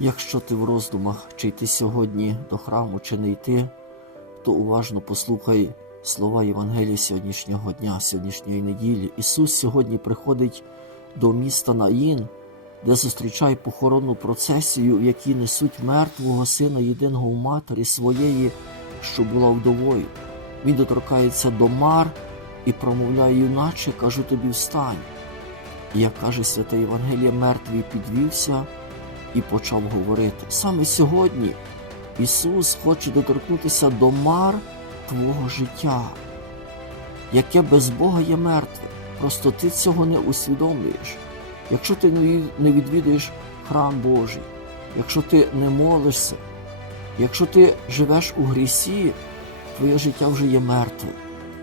Якщо ти в роздумах, чи йти сьогодні до храму, чи не йти, то уважно послухай слова Євангелія сьогоднішнього дня, сьогоднішньої неділі. Ісус сьогодні приходить до міста Наїн, де зустрічає похоронну процесію, в якій несуть мертвого сина єдиного в матері своєї, що була вдовою. Він доторкається до мар і промовляє, юначе, кажу тобі, встань. І як каже святе Євангеліє, мертвий підвівся і почав говорити. Саме сьогодні Ісус хоче доторкнутися до мар твого життя, яке без Бога є мертве. Просто ти цього не усвідомлюєш. Якщо ти не- відвідуєш храм Божий, якщо ти не молишся, якщо ти живеш у грісі, твоє життя вже є мертве.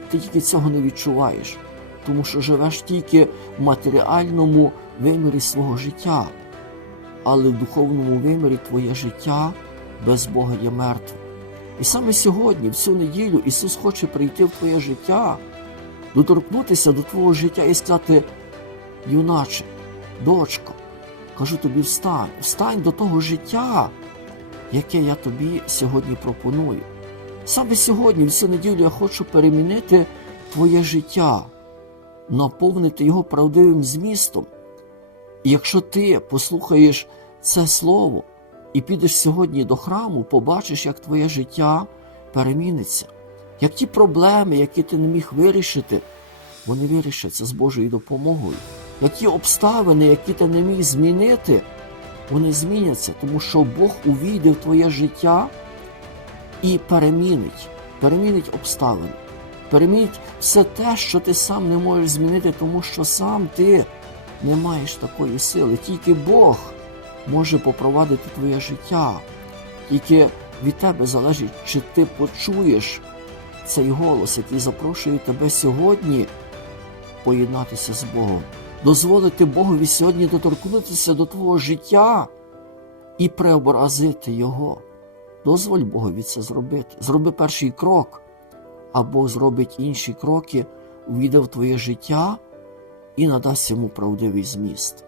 Ти тільки цього не відчуваєш, тому що живеш тільки в матеріальному вимірі свого життя, але в духовному вимірі твоє життя без Бога є мертве. І саме сьогодні, в цю неділю, Ісус хоче прийти в твоє життя, доторкнутися до твого життя і сказати, юначе, дочко, кажу тобі, встань, встань до того життя, яке я тобі сьогодні пропоную. Саме сьогодні, в цю неділю, я хочу перемінити твоє життя, наповнити його правдивим змістом. Якщо ти послухаєш це слово і підеш сьогодні до храму, побачиш, як твоє життя переміниться, як ті проблеми, які ти не міг вирішити, вони вирішаться з Божою допомогою. Як ті обставини, які ти не міг змінити, вони зміняться, тому що Бог увійде в твоє життя і перемінить, перемінить обставини, перемінить все те, що ти сам не можеш змінити, тому що сам ти не маєш такої сили. Тільки Бог може попровадити твоє життя. Тільки від тебе залежить, чи ти почуєш цей голос, який запрошує тебе сьогодні поєднатися з Богом, дозволити Богові сьогодні доторкнутися до твого життя і преобразити його. Дозволь Богові це зробити. Зроби перший крок, а Бог зробить інші кроки, увійде в твоє життя і надасть йому правдивий зміст.